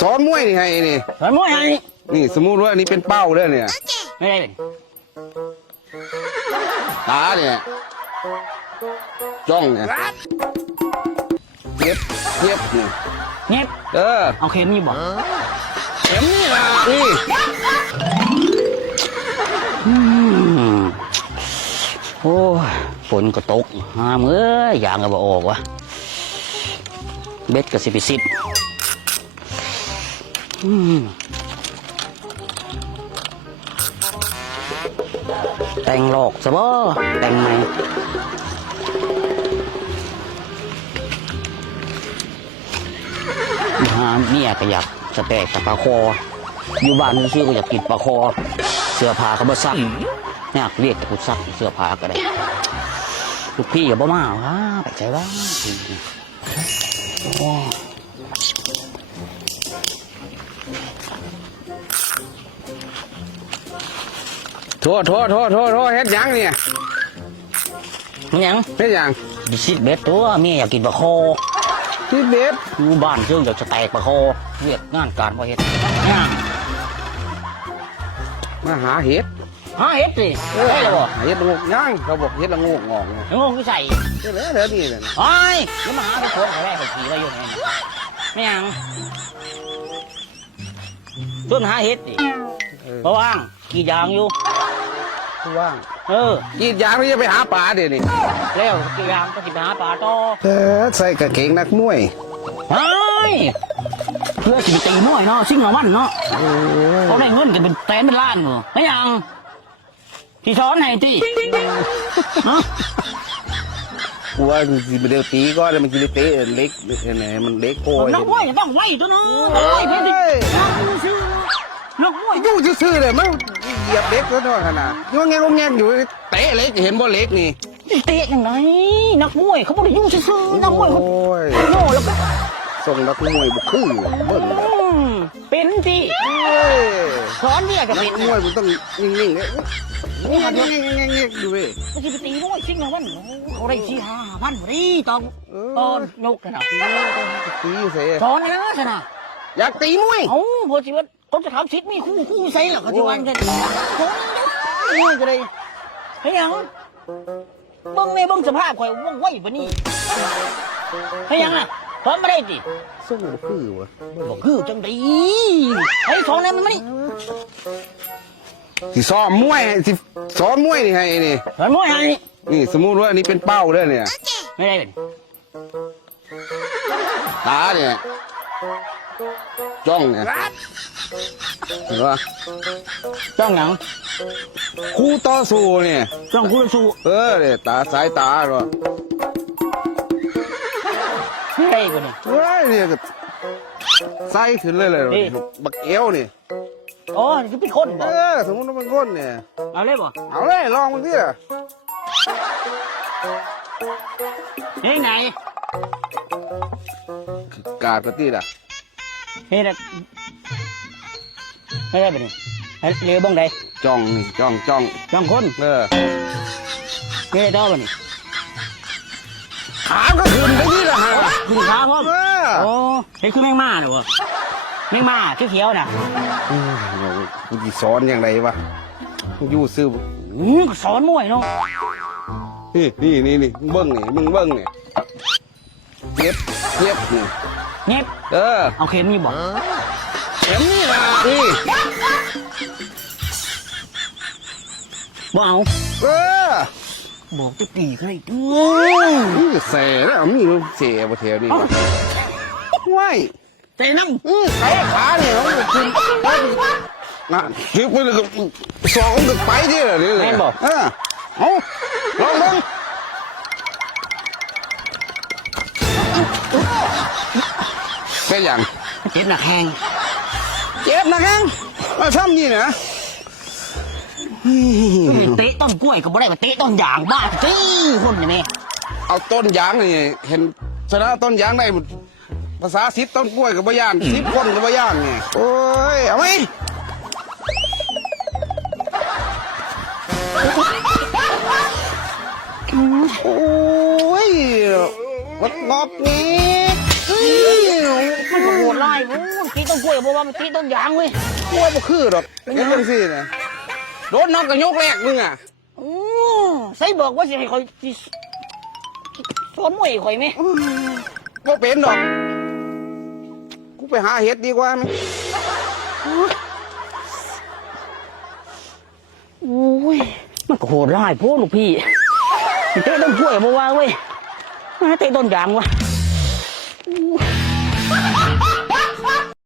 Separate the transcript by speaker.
Speaker 1: สอนมวยนี่ไงนี่
Speaker 2: สอนมวยให้
Speaker 1: นี่สมมุติว่าอันนี้เป็นเป้าเด้อเนี่ย
Speaker 2: ไม่ได้เป็น
Speaker 1: ตาเนี่ยจ้องเนี่ยเย็บเย็บนี่
Speaker 2: เงียบ
Speaker 1: เออ
Speaker 2: เอาเข็มนี่บอก
Speaker 1: เข็มนี่ล่ะนี่
Speaker 2: โอ้ยฝนก็ตกหาเมื่อยยางก็บออกวะเบ็ดก็สิบสิบอืม แต่งหลอกซะบ่แต่งไหมหาเมียก็อยากสแตกกับปลาคอ อยู่บ้านซื้อๆก็อยากกินปลาคอ เสื้อผ้าก็บ่ซักอยากเรียกแต่กูซักเสื้อผ้าก็ได้ลูกพี่อย่าบ่มาว่าไปใจว่า โอ้
Speaker 1: โทษโทษโทษโทษโทษเฮ็ดหยังเนี่ย
Speaker 2: มันหยัง
Speaker 1: เฮ็ดหยัง
Speaker 2: ดิสิเบ็ดตัวเมียอยากกินปลาคอ
Speaker 1: ที่เบ็ด
Speaker 2: อยู่บ้านเชื่องอยากจะแตกปลาคอเรียกงานการบ่เฮ็ดย่าง
Speaker 1: มาหาเห็ด
Speaker 2: หาเฮ็ดสิได้แล้วบ่
Speaker 1: หาเห็ดละโงกย่างเขาบอกเห็ดละโงกงอกเนี่ย
Speaker 2: ไอ้งงที่ใส่
Speaker 1: เด้อเด้อนี่เลยนะ
Speaker 2: ไอ้ยแล้วมาหาไปคนเขาแรกเขาขี่ไว้อยู่ไหนน่ะไม่หยังต้นหาเฮ็ดดิ
Speaker 1: เออ
Speaker 2: เพราะว่างกี่ยางอยู่
Speaker 1: ผู้ว่าง
Speaker 2: เออก
Speaker 1: รีดยางไม่จะไปหาปลาเดี๋ยวนี้
Speaker 2: แล้วกี่ยางก็สิไปหาปลาต่อ
Speaker 1: เออใส่กางเกงนักมวย
Speaker 2: เฮ้ยเพื่อสิไปตีมวยเนาะซิ่งละวันเนาะ
Speaker 1: โอ้ย
Speaker 2: เขาได้เงินกันเป็นแสนเป็นล้านเหรอไม่ยังที่ช้อนให้ที่ฮะ
Speaker 1: กูว่าสิไปเดียวตีก็แล้วมันจะได้เตะเล็กไหนมันเล็กโอ้ย
Speaker 2: นักมวยต้องไหวตัวเนาะต้องไหวเพื่อนที่นักมวย
Speaker 1: อยู่ซื่อๆเลยมันเห ยียบเล็กแล้วเนาะขนาดยังไงก็แงงอยู่เตะเล็กเห็นบ่เล็กนี่
Speaker 2: เตะยังไงนักมวยเขาบอกยุ่งซื่อๆนักมวยเขา
Speaker 1: โอ้ย
Speaker 2: โง่แล้วก็
Speaker 1: ส่งนักมวยบุกคือเบิ่ง
Speaker 2: อืมเป็นที่
Speaker 1: เอ้ย
Speaker 2: สอนเนี่ยก็
Speaker 1: นั
Speaker 2: เป็
Speaker 1: ก
Speaker 2: น
Speaker 1: มวยมันต้องนิ่งๆเลยนี่หันเงี้ยๆๆๆดูเว้ย
Speaker 2: ก็จะไปตีมวยซิ่งละวันเขาได้ที่ห้าพันพอดีตอนตอนยกกันนะ
Speaker 1: ตีเสีย
Speaker 2: สอนเนี่ยนะชนะ
Speaker 1: อยากตีมวย
Speaker 2: เอ้าพอสิว่า เขาจะทำชิดมีคู่คู่ใส่หรอเขาจะวันกันนี่ก็เลยเฮ้ยยังเบิ้งในเบิ้งสภาพข่อยว่องไวปะนี่เฮ้ยยังอะพร้อมไม่ได้ดิ
Speaker 1: สู้คือวะ
Speaker 2: บอกคือจังดีไอ้สองเนี่ยมันไม่
Speaker 1: สิซ้อมมวยสิซ้อมมวยนี่ไงนี่
Speaker 2: สอนมวยให้
Speaker 1: นี่สมมุติว่าอันนี้เป็นเป้าเด้อเนี่ย
Speaker 2: ไม่ได้เป็น
Speaker 1: ตาเนี่ยจ้องเนี่ย เห็นปะ
Speaker 2: จ้องหยัง
Speaker 1: คู่ต่อสู้เนี่ย
Speaker 2: จ้องคู่สู้
Speaker 1: เออเนี่ยตาสายตาเนาะ
Speaker 2: ไม่ได้กว่านี่
Speaker 1: เฮ้ยเนี่ยก็ไส้ขึ้นเลยเลย
Speaker 2: นี่
Speaker 1: บักเอวนี่
Speaker 2: อ๋อนี่คือเป็นคนบ
Speaker 1: เอ
Speaker 2: อก
Speaker 1: อสมมติว่ามันก้นเนี่ย
Speaker 2: เอาเลยบ่
Speaker 1: เอาเลยลองมันดิล่ะ
Speaker 2: นี่ไง
Speaker 1: กาดปฏิล่ะ
Speaker 2: เฮ้ยนะ ไม่ได้เป็นไอ้เรือบ้องใด
Speaker 1: จ้องนี่จ้องจ้อง
Speaker 2: จ้องคน
Speaker 1: เออ
Speaker 2: ไม่ได้ต่อบ่นี่
Speaker 1: ขาก็ขึ้นไปนี่ล่ะฮะ
Speaker 2: ขึ้นขาพร้อม
Speaker 1: เออ
Speaker 2: โอ้เฮ้ยคือแมงม่าเหรอวะแมงม่าเขียวๆน่ะ
Speaker 1: เออเดี๋ยวกูจะสอนอย่างไรวะอยู่ซื้อ
Speaker 2: อืมก็สอนมวยเนาะ
Speaker 1: นี่นี่นี่นี่มึงเบิ้งนี่มึงเบิ้งนี่เย็บเย็บนี่
Speaker 2: เงียบ
Speaker 1: เออ
Speaker 2: เอาเข็มนี่บอก
Speaker 1: เข็มนี่ล่ะนี่
Speaker 2: บ่เอา
Speaker 1: เออ
Speaker 2: บอกจะตีใครตัว
Speaker 1: นี่ก็เสแล้วมีเสบ่แถวนี่วะว้าย
Speaker 2: ใจนั่ง
Speaker 1: อือไอ้ขาเนี่ยมันก็ขึ้นนะคือมันก็สองมันก็ไปดิล่ะนี่เลยเออเอาลองเบิ่งเป็นอย่าง
Speaker 2: เจ็บหนักแหง
Speaker 1: เจ็บนะครับมาทำนี่นะ
Speaker 2: เตะต้นกล้วยก็บ่ได้มาเตะต้นยางบ้าจี้คนนี่แม่
Speaker 1: เอาต้นยางนี่เห็นชนะต้นยางได้หมดภาษาสิบต้นกล้วยกับบะย่านสิบคนกับบะย่านไงโอ้ยเอาไหมโอ้ยวัดงอบนี้
Speaker 2: มันก็โหดไล่โอ้ยตีต้นกล้วยบอกว่ามันตีต้นยางเว้ย
Speaker 1: กล้วยบ่คือดอกเฮ็ดจังซี่นะโดนน็อกกันยกแรกมึงอะ
Speaker 2: อือใส่บอกว่าสิให้คอยสิสอนมวยข่อยไหม
Speaker 1: บ่เป็นดอกกูไปหาเฮ็ดดีกว่าไหม
Speaker 2: โอ้ยมันก็โหดร้ายโพวกลูกพี่เตะต้นกล้วยบอกว่าเว้ยมาเตะต้นยางวะอู้